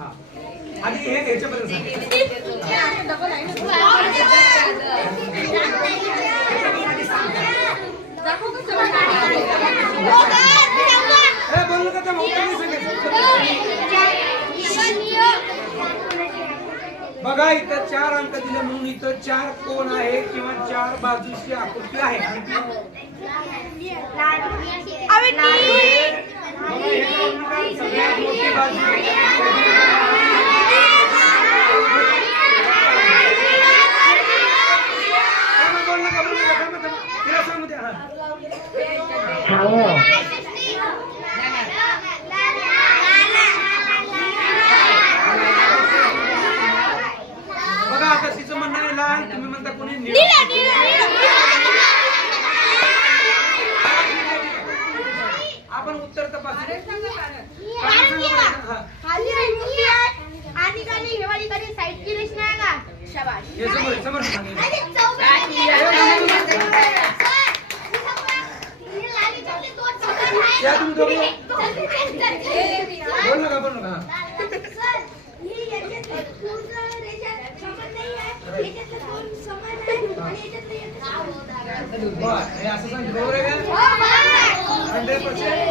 हा आधी हे ह्याच्याबद्दल सांग. बोललो का त्या मोठ्याने बघा इथं 4 अंक दिले म्हणून इथं 4 कोण आहे किंवा 4 बाजूची आकृती आहे. सगळ्यात मोठी बाजू बघा आता तिचं म्हणणं आहे लाल, तुम्ही म्हणता कोणी आपण उत्तर तपासू. समोर बोल नका बोल नका. असं सांगितलं बरोबर आहे का? 100%